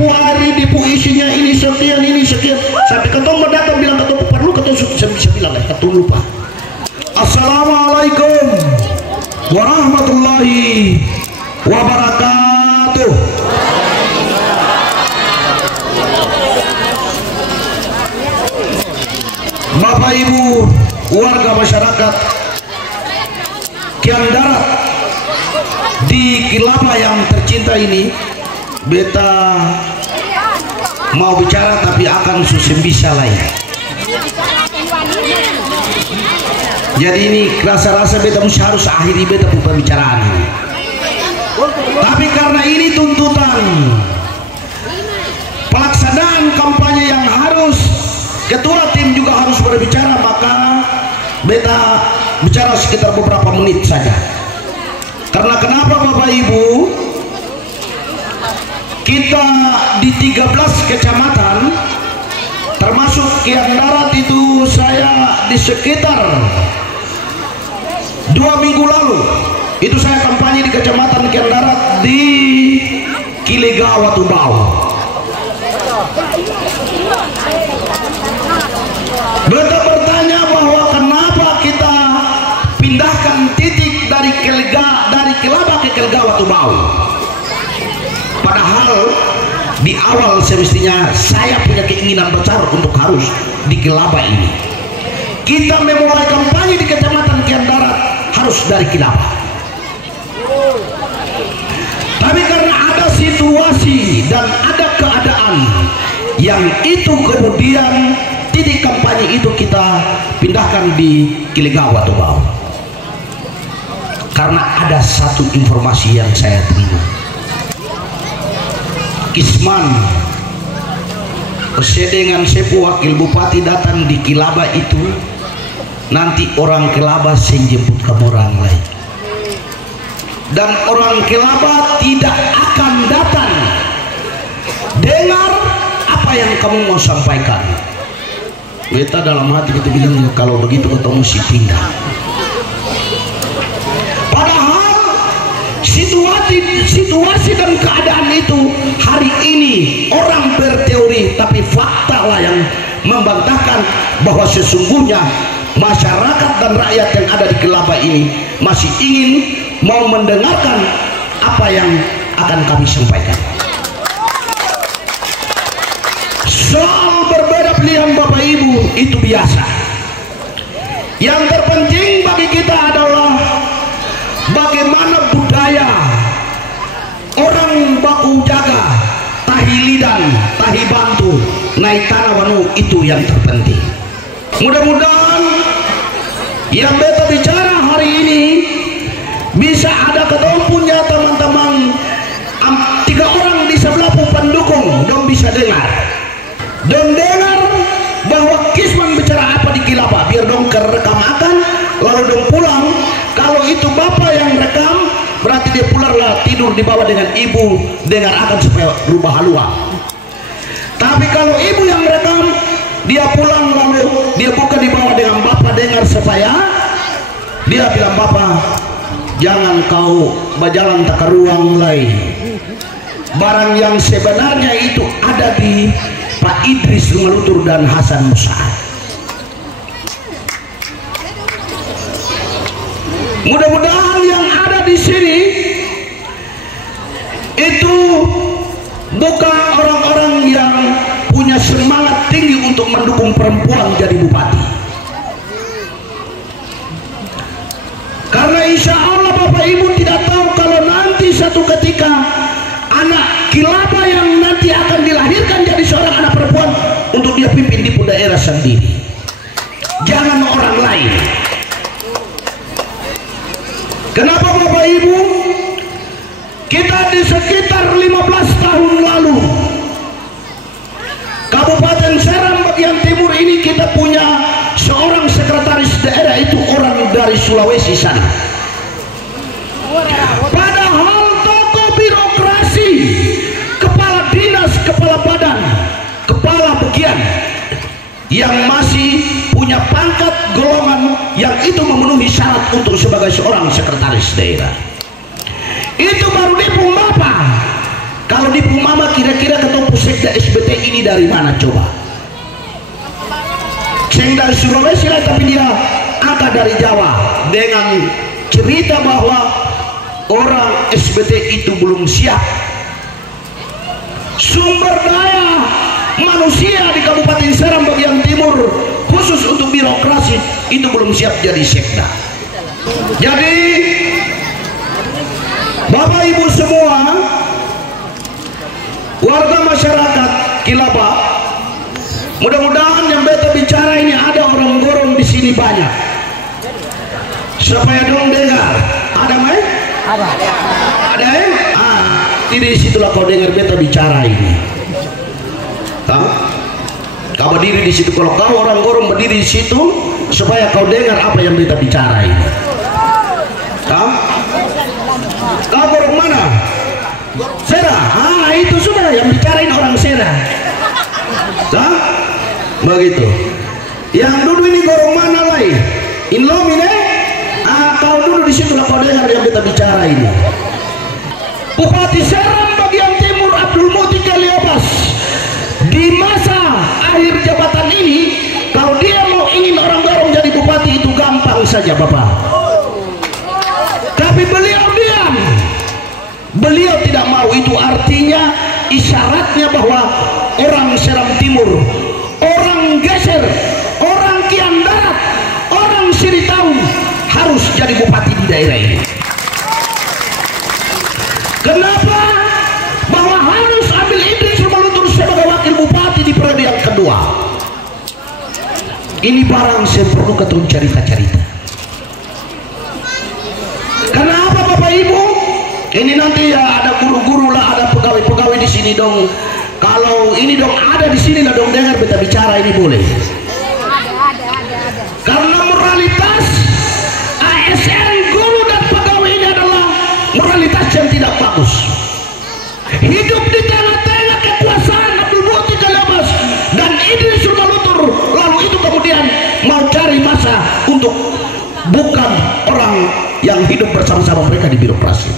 dipu hari, dipu isinya ini sekian, ini sekian. Sampai ketemu datang bilang ketemu perlu ketemu bisa bilang ketemu lupa. Assalamualaikum warahmatullahi wabarakatuh. Bapak Ibu warga masyarakat Kiang Darat di Kilaba yang tercinta ini, beta mau bicara tapi akan susah bisa lah ya. Jadi ini rasa-rasa beta harus akhiri beta pembicaraan ini. Tapi karena ini tuntutan pelaksanaan kampanye yang harus ketua tim juga harus berbicara, maka beta bicara sekitar beberapa menit saja. Karena kenapa Bapak Ibu, kita di 13 kecamatan termasuk Kiang Darat itu saya di sekitar 2 minggu lalu itu saya kampanye di kecamatan Kiang Darat di Kilega Watubau. Beta bertanya bahwa kenapa kita pindahkan titik dari Kilaba ke Kilega Watubau. Padahal di awal semestinya saya punya keinginan besar untuk harus di Kilaba ini. Kita memulai kampanye di kecamatan Kiang Darat harus dari Kilaba. Tapi karena ada situasi dan ada keadaan yang itu kemudian titik kampanye itu kita pindahkan di Kilega Watubau. Karena ada satu informasi yang saya terima. Kisman dengan Sepu Wakil Bupati datang di Kilaba itu, nanti orang Kilaba menjemput kamu orang lain, dan orang Kilaba tidak akan datang dengar apa yang kamu mau sampaikan. Beta dalam hati kita bilang ya, kalau begitu ketemu si pindah. Padahal situasi dan keadaan itu hari ini orang berteori, tapi fakta lah yang membantahkan bahwa sesungguhnya masyarakat dan rakyat yang ada di Kilaba ini masih ingin mau mendengarkan apa yang akan kami sampaikan. Soal berbeda pilihan Bapak Ibu itu biasa. Yang terpenting bagi kita adalah bagaimana budaya orang baku jaga, tahi lidan, tahi bantu, naik tanah wanu, itu yang terpenting. Mudah-mudahan yang beta bicara hari ini bisa ada ketemu punya teman-teman 3 orang di sebelah pendukung dong bisa dengar. Dan dengar bahwa Kisman bicara apa di Kilaba, biar dong kerekam akan lalu dong pulang. Kalau itu bapak yang rekam, berarti dia pulanglah tidur di bawah dengan ibu dengar akan supaya rubah haluan. Tapi kalau ibu yang rekam, dia pulang lalu dia buka di bawah dengan bapak dengar supaya dia bilang, bapak jangan kau berjalan tak ke ruang lain. Barang yang sebenarnya itu ada di Pak Idris Lungalutur dan Hasan Musa. Mudah-mudahan yang ada di sini itu bukan orang-orang yang punya semangat tinggi untuk mendukung perempuan jadi bupati. Karena insya Allah Bapak Ibu tidak tahu kalau nanti satu ketika anak Kilaba yang nanti akan dilahirkan jadi seorang anak perempuan untuk dia pimpin di daerah sendiri, jangan orang lain. Kenapa Bapak Ibu? Kita di sekitar 15 tahun lalu Kabupaten Seram bagian timur ini kita punya seorang sekretaris daerah, itu orang dari Sulawesi sana. Padahal tokoh birokrasi, kepala dinas, kepala badan, kepala bagian yang masih punya pangkat golongan yang itu memenuhi syarat untuk sebagai seorang sekretaris daerah, itu baru dipung bapak Kalau di Pumama kira-kira ketua sekda SBT ini dari mana coba? Seng dari Sulawesi lah, tapi dia angkat dari Jawa dengan cerita bahwa orang SBT itu belum siap. Sumber daya manusia di Kabupaten Serang bagian timur khusus untuk birokrasi itu belum siap jadi sekda. Jadi Bapak Ibu semua, warga masyarakat Kilapa, mudah-mudahan yang beta bicara ini ada orang gorong di sini banyak, supaya dong dengar. Ada mai? Ada di situlah kau dengar beta bicara ini. Kau berdiri di situ, kalau kau orang gorong berdiri di situ supaya kau dengar apa yang beta bicara ini. Kau gorong mana? Sera. Itu sudah yang bicarain orang Sera. Begitu. Yang dulu ini gorong mana lagi? Inlomine. Kau dulu di situ lah kau dengar yang beta bicara ini. Bupati Serang bagian timur Abdul Muti Kaliobas di masa akhir jabatan ini, kalau dia mau ingin orang gorong jadi bupati itu gampang saja Bapak. Tapi beliau diam, beliau tidak mau. Itu artinya isyaratnya bahwa orang Serang Timur, orang Geser, orang Kian Darat, orang Siritaun harus jadi bupati di daerah ini. Kenapa? Bahwa harus ambil Idris Surmalutur sebagai wakil bupati di periode yang kedua. Ini barang saya perlu ketemu cerita-cerita. Kenapa Bapak Ibu? Ini nanti ya ada guru-guru lah, ada pegawai-pegawai di sini dong. Kalau ini dong ada di sini lah dong dengar beta bicara ini boleh. Karena moralitas ASN guru dan pegawai ini adalah moralitas yang tidak bagus. Hidup di tengah-tengah kekuasaan Abdul Muti Kaliobas dan Idris Surmalutur, lalu itu kemudian mau cari masa untuk bukan orang yang hidup bersama-sama mereka di birokrasi.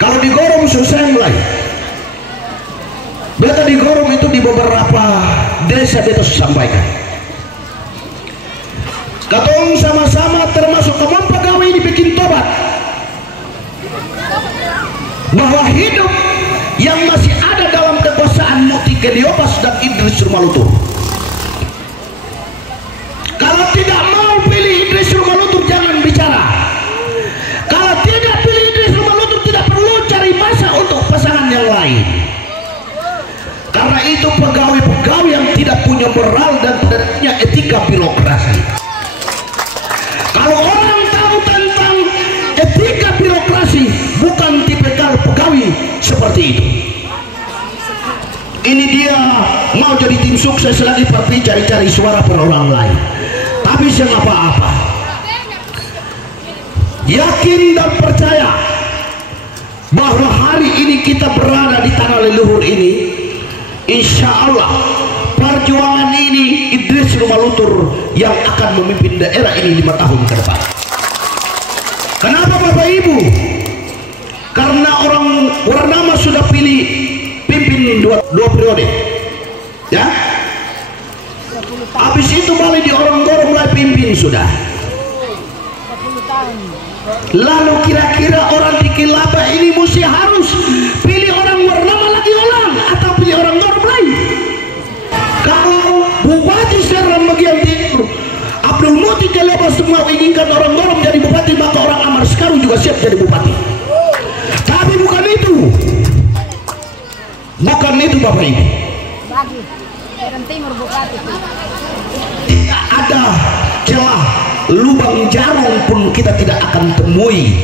Kalau di Gorong susah mulai. Beta di Gorong itu di beberapa desa beta sampaikan. Katong sama-sama termasuk teman pegawai ini bikin tobat bahwa hidup yang masih ada dalam kekuasaan Muti Kaliobas dan Idris Surmalutur, kalau tidak mau pilih Idris Surmalutur jangan bicara. Kalau tidak pilih Idris Surmalutur tidak perlu cari masa untuk pasangan yang lain. Karena itu pegawai-pegawai yang tidak punya moral dan tidak punya etika birokrasi. Kalau orang tahu tentang etika birokrasi, bukan tipikal pegawai seperti itu. Ini dia mau jadi tim sukses lagi tapi cari-cari suara per orang lain. Tapi jangan apa-apa. Yakin dan percaya bahwa hari ini kita berada di tanah leluhur ini, insya Allah perjuangan ini Idris Surmalutur yang akan memimpin daerah ini 5 tahun ke depan. Kenapa Bapak Ibu? Karena orang Warnama sudah pilih pimpin dua periode, ya. Habis itu balik di orang Gorong mulai pimpin sudah. Lalu kira-kira orang di Kilapa ini mesti harus pilih orang Warnama lagi ulang atau pilih orang Gorong lain? Kalau Bupati Serang bagian timur Abdul Muti Kaliobas semua inginkan orang Gorong jadi bupati, maka orang Amar Sekaru juga siap jadi bupati. Tapi bukan itu, bukan itu Bapak Ibu. Tidak ada celah lubang jarum pun kita tidak akan temui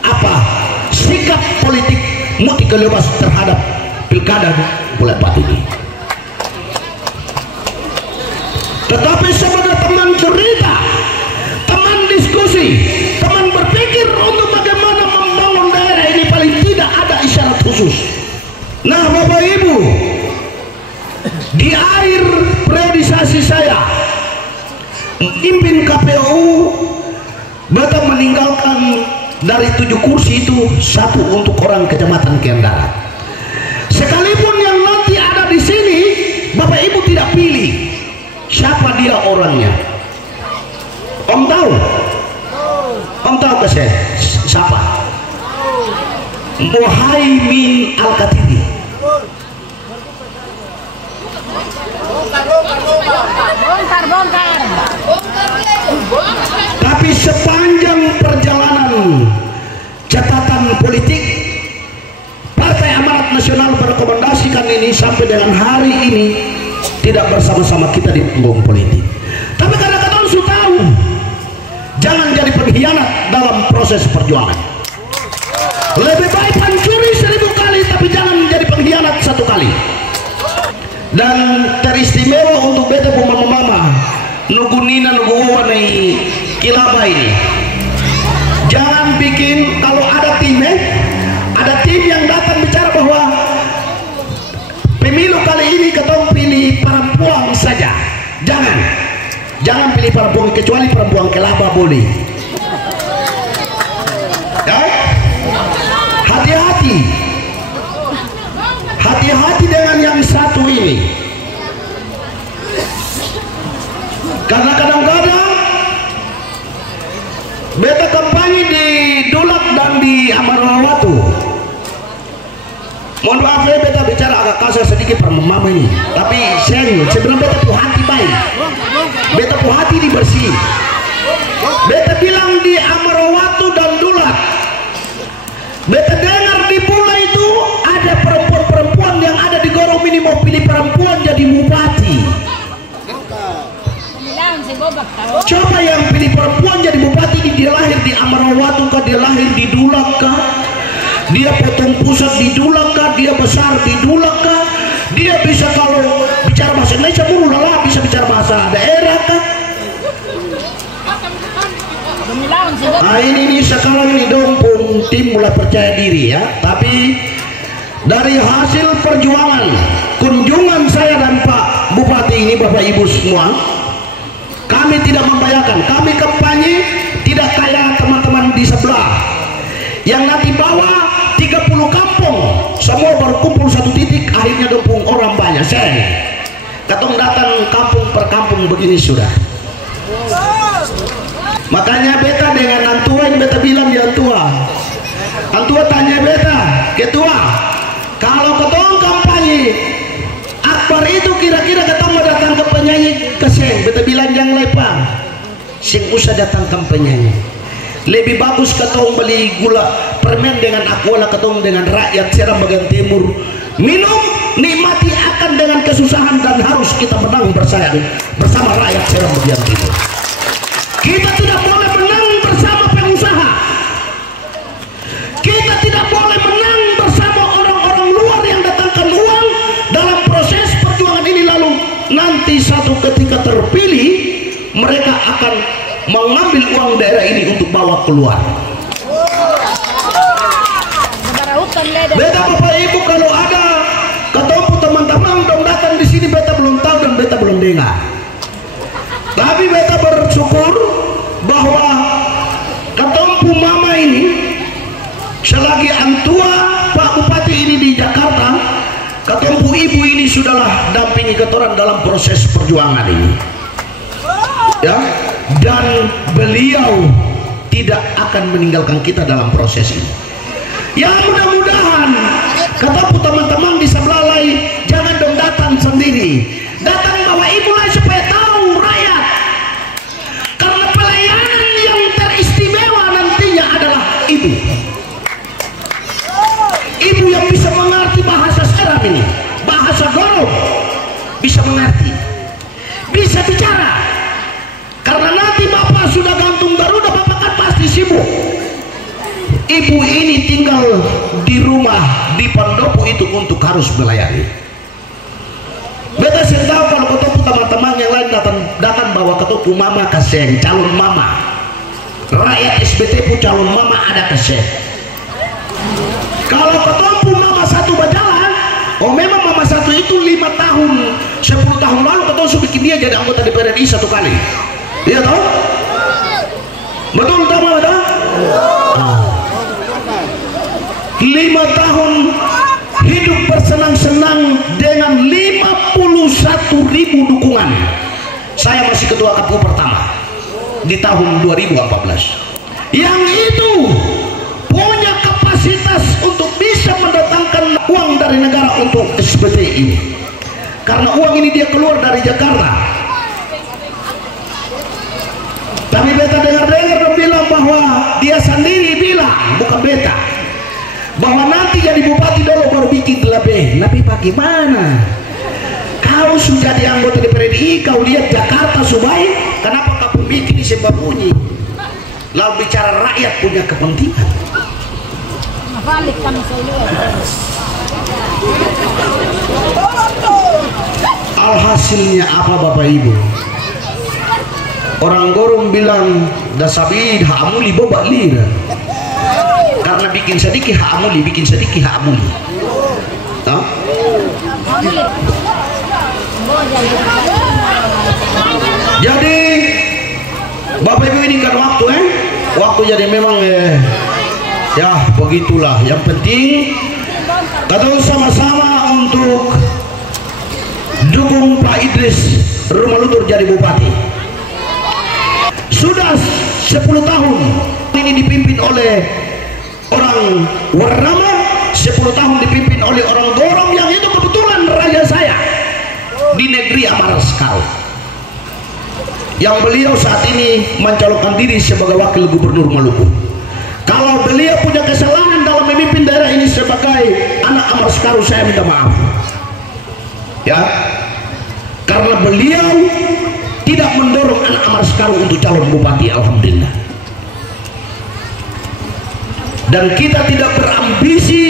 apa sikap politik Muti Kaliobas terhadap pilkada bulan 4 ini. Tetapi sebagai teman cerita, teman diskusi, teman berpikir untuk bagaimana membangun daerah ini, paling tidak ada isyarat khusus. Nah Bapak Ibu, di akhir periodisasi saya pimpin KPU, beta meninggalkan dari 7 kursi itu 1 untuk orang Kecamatan Kendara. Sekalipun yang nanti ada di sini Bapak Ibu tidak pilih siapa dia orangnya. Om tahu? Om tahu ke saya siapa? Muhaimin Al-Khatiri. Tapi sepanjang perjalanan catatan politik Partai Amanat Nasional merekomendasikan ini sampai dengan hari ini tidak bersama-sama kita di panggung politik. Tapi karena kita harus tahu jangan jadi pengkhianat dalam proses perjuangan. Lebih baik hancuri 1000 kali tapi jangan menjadi pengkhianat 1 kali. Dan teristimewa untuk beta mama nugu nina nugu nih kilaba ini. Jangan bikin kalau ada tim yang datang bicara bahwa pemilu kali ini ketong pilih perempuan saja. Jangan pilih perempuan kecuali perempuan kelaba boleh. Ya? Hati-hati dengan yang satu ini. Karena kadang-kadang beta kampanye di Dulak dan di Amarawatu. Mohon maaf ya beta bicara agak kasar sedikit per mama ini. Tapi sebenarnya beta punya hati baik. Beta punya hati dibersih. Beta bilang di Amarawatu dan Dulak. Beta dengar di Pula itu ada perempuan-perempuan yang ada di Gorong ini mau pilih perempuan jadi bupati. Coba yang pilih perempuan jadi bupati ini dia lahir di Amarawatu kah, dia lahir di Dulak kah, dia potong pusat di Dulak kah, dia besar di Dulak kah, dia bisa kalau bicara bahasa Indonesia mulu bisa bicara bahasa daerah kah. Nah ini sekarang ini dong pun tim mulai percaya diri ya. Tapi dari hasil perjuangan kunjungan saya dan Pak Bupati ini Bapak Ibu semua, kami tidak membayangkan, kami kampanye tidak kayak teman-teman di sebelah yang nanti bawa 30 kampung semua berkumpul 1 titik akhirnya dempung orang banyak. Saya katong datang kampung per kampung begini sudah. Makanya beta dengan antua ini beta bilang di antua tanya beta, ketua kalau ketong kampanye Akbar itu kira-kira ketong mau datang ke penyanyi keseng, beta bilang jangan lepang sing usah datang ke penyanyi, lebih bagus ketong beli gula permen dengan aqua ketong dengan rakyat Seram bagian timur minum nikmati akan dengan kesusahan dan harus kita menang bersama rakyat Seram bagian timur. Kita tidak boleh menang bersama pengusaha. Kita tidak boleh menang bersama orang-orang luar yang datangkan uang dalam proses perjuangan ini lalu nanti satu ketika terpilih mereka akan mengambil uang daerah ini untuk bawa keluar. Beta Bapak Ibu kalau ada ketemu teman-teman dong datang di sini beta belum tahu dan beta belum dengar. Tapi beta bersyukur bahwa ketompu mama ini selagi antua Pak Bupati ini di Jakarta, ketompu ibu ini sudahlah dampingi ketoran dalam proses perjuangan ini. Ya, dan beliau tidak akan meninggalkan kita dalam proses ini. Ya mudah-mudahan ketompu teman-teman di sebelah lain jangan dong datang sendiri. Datang bawa ibu lain supaya tahu rakyat. Karena pelayanan yang teristimewa nantinya adalah ibu. Ibu yang bisa mengerti bahasa Seram ini, bahasa Gorong, bisa mengerti, bisa bicara. Karena nanti bapak sudah gantung Garuda, bapak kan pasti sibuk. Ibu ini tinggal di rumah di pendopo itu untuk harus melayani. Beta tahu kalau ketemu teman-teman yang lain datang bawa ketemu mama keseng calon mama, rakyat SBT pun calon mama ada keseng. Kalau ketemu mama satu berjalan, oh memang mama satu itu 5 tahun 10 tahun lalu ketemu sudah bikin dia jadi anggota DPR RI 1 kali. Iya tahu? Betul tak betul? 5 tahun hidup bersenang-senang dengan 51.000 dukungan. Saya masih ketua KPU pertama di tahun 2014 yang itu punya kapasitas untuk bisa mendatangkan uang dari negara untuk SBT ini, karena uang ini dia keluar dari Jakarta. Tapi beta dengar-dengar bilang bahwa dia sendiri bilang, bukan beta, bahwa nanti jadi bupati dulu baru bikin lebih. Tapi bagaimana? Kau sudah jadi anggota DPRD, kau lihat Jakarta subai, kenapa kau bikin sembunyi? Lalu bicara rakyat punya kepentingan. Alhasilnya apa Bapak Ibu? Orang Gorong bilang dasabid haamuli boba lira, karena bikin sedikit haamuli, bikin sedikit haamuli. Jadi Bapak Ibu ini kan waktu jadi memang ya begitulah. Yang penting kita sama-sama untuk dukung Pak Idris Rumah Lutur jadi bupati. Sudah 10 tahun ini dipimpin oleh orang Warnama, 10 tahun dipimpin oleh orang Gorong yang itu kebetulan raja saya di negeri Amareskal, yang beliau saat ini mencalonkan diri sebagai wakil gubernur Maluku. Kalau beliau punya kesalahan dalam memimpin daerah ini sebagai anak Amareskal, saya minta maaf ya, karena beliau tidak mendorong anak Amareskal untuk calon bupati. Alhamdulillah. Dan kita tidak berambisi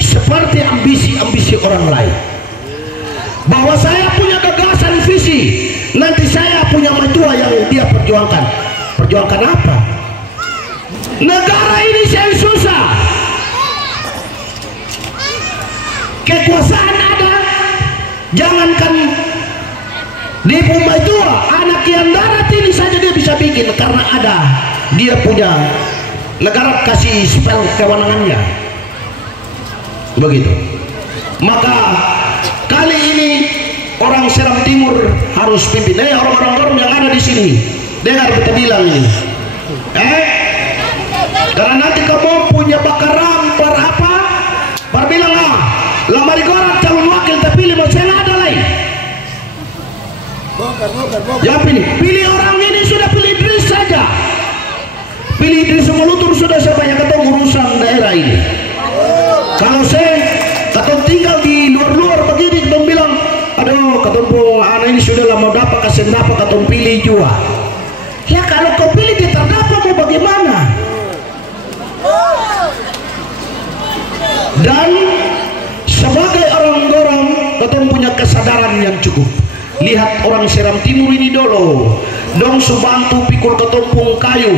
seperti ambisi orang lain, bahwa saya punya gagasan visi, nanti saya punya matua yang dia perjuangkan. Perjuangkan apa? Negara ini yang susah, kekuasaan ada, jangankan di Pumaitua, anak yang darat ini saja dia bisa bikin, karena ada dia punya negara kasih spell kewenangannya begitu. Maka kali ini orang Seram Timur harus pimpin. Orang-orang yang ada di sini dengar kita bilang ini, karena nanti kamu punya bakaran per apa bilang lamari koran calon wakil terpilih saya ada lain. Ya pilih orang ini, sudah pilih Idris saja, pilih Idris Rumah Lutur sudah, sebanyak ketemu urusan daerah ini. Kalau saya ketemu tinggal di luar-luar begini, ketemu bilang aduh ketemu anak ini sudah lama dapat kasih dapat, ketemu pilih juga. Ya kalau kau pilih dia terdapat mau bagaimana? Dan sebagai orang Gorong ketemu punya kesadaran yang cukup. Lihat orang Seram Timur ini dulu, dong subantu pikul ketumpung kayu,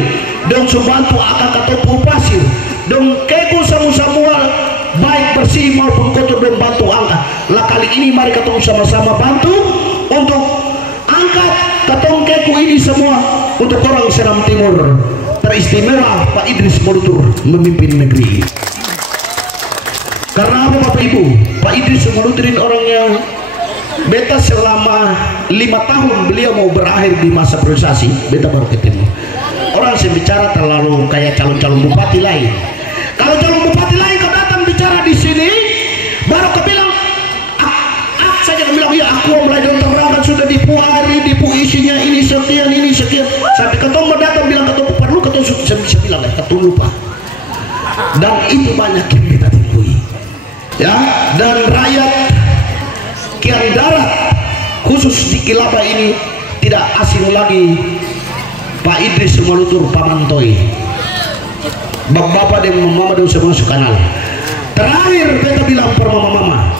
dong subantu akak ketumpung pasir, dong keku semua baik bersih maupun kotor, dong bantu angkat. Lah kali ini mari ketemu sama-sama bantu untuk angkat ketong keku ini semua untuk orang Seram Timur. Teristimewa Pak Idris Molutur memimpin negeri. Karena apa Bapak Ibu? Pak Idris Molutur ini orang yang beta selama 5 tahun beliau mau berakhir di masa privasi, beta baru ketemu orang yang bicara terlalu kayak calon-calon bupati lain. Kalau calon bupati lain kau datang bicara di sini, baru kau bilang saja kau bilang ya aku mulai terangkan sudah dipu hari, dipu isinya ini sekian sampai ketemu mau datang bilang ketemu perlu ketemu sudah bisa bilang ketemu lupa. Dan itu banyak yang kita temui ya, dan rakyat Kian Darat khusus di Kilaba ini tidak asing lagi Pak Idris Rumah Lutur Pamantoi, bapak dan mama dan semua sekanal. Terakhir beta bilang per mama,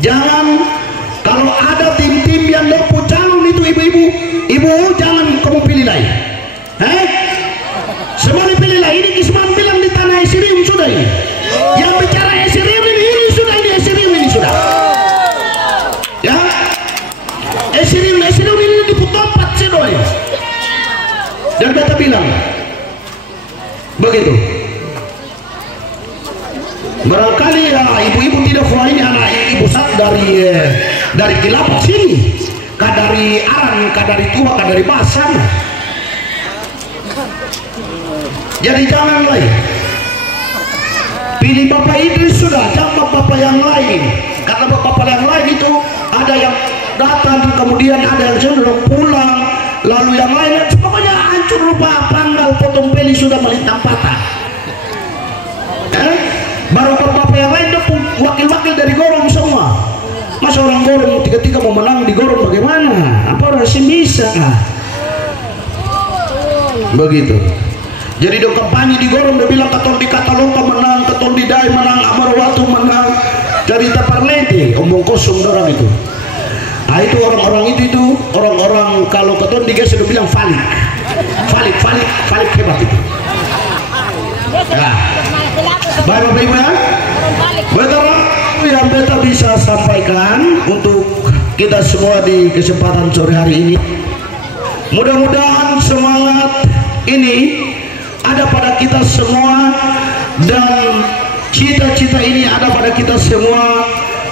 jangan kalau ada tim-tim yang dapat calon itu ibu jangan kamu pilih lain, semua dipilih lain. Ini Kisman bilang di tanah Esirium sudah ini, yang bicara Esirium ini sudah, ini Esirium ini sudah. Ya, Esirium ini diputompat sedoi. Dan beta bilang begitu. barangkali ya ibu-ibu tidak wah ini anak ibu sat dari Kilapak sini, kah dari Aran, kah dari Tua, kah dari Basan. Jadi jangan lain pilih Bapak Idris sudah, jangan bapak yang lain, karena bapak yang lain itu ada yang datang kemudian ada yang cenderung pulang, lalu yang lain pokoknya hancur rupa panggal potong peli sudah melintang patah. Baru bapak yang lain itu wakil-wakil dari Gorong semua. Masa orang Gorong tiga-tiga mau menang di Gorong bagaimana? Apa orang sih bisa? Begitu. Jadi dong kampanye di Gorong dia bilang keton di Kataloka menang, keton di Dai menang, Amarwatu menang. Jadi taparlete, omong kosong orang itu. Nah itu orang-orang itu orang-orang kalau keton di Ges sudah bilang Falik hebat itu. Nah, baik Bapak Ibu ya, betul yang beta bisa sampaikan untuk kita semua di kesempatan sore hari ini. Mudah-mudahan semangat ini ada pada kita semua dan cita-cita ini ada pada kita semua,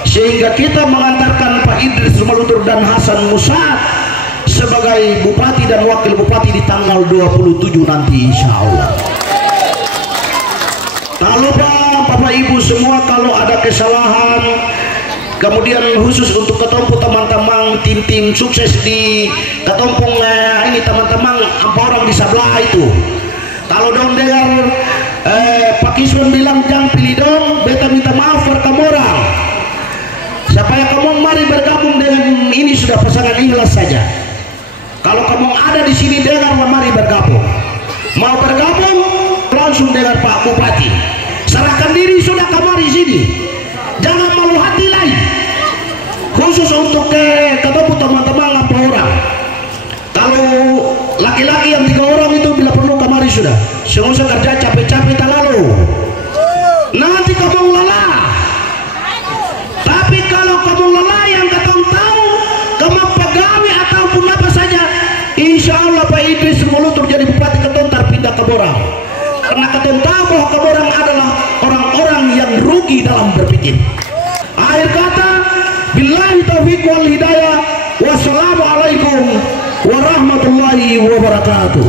sehingga kita mengantarkan Pak Idris Malutur dan Hasan Musad sebagai bupati dan wakil bupati di tanggal 27 nanti insya Allah. Tak lupa Bapak Ibu semua, kalau ada kesalahan kemudian khusus untuk ketompo teman-teman tim-tim sukses di ketompong ini teman-teman apa orang di sebelah itu, kalau dong dengar Pak Kiswan bilang jangan pilih dong, beta minta maaf for kamu orang supaya kamu mari bergabung dengan ini, sudah pasangan ikhlas saja. Kalau kamu ada di sini dengar mari bergabung, mau bergabung langsung dengan Pak Bupati, serahkan diri sudah kamari sini, jangan malu hati lain. Khusus untuk ketemu teman-teman apa orang, kalau laki-laki yang 3 orang itu bila perlu kamari sudah, semua kerja capek-capek tak lalu nanti kamu lelah. Tapi kalau kamu lelah yang katong tahu kamu pegawai ataupun apa saja, insya Allah Pak Idris Malutur jadi bupati ketontar pindah ke Borang, karena katong tahu bahwa ke Borang adalah orang-orang yang rugi dalam berpikir. Akhir kata, billahi taufiq wal hidayah, wassalamualaikum warahmatullahi wabarakatuh.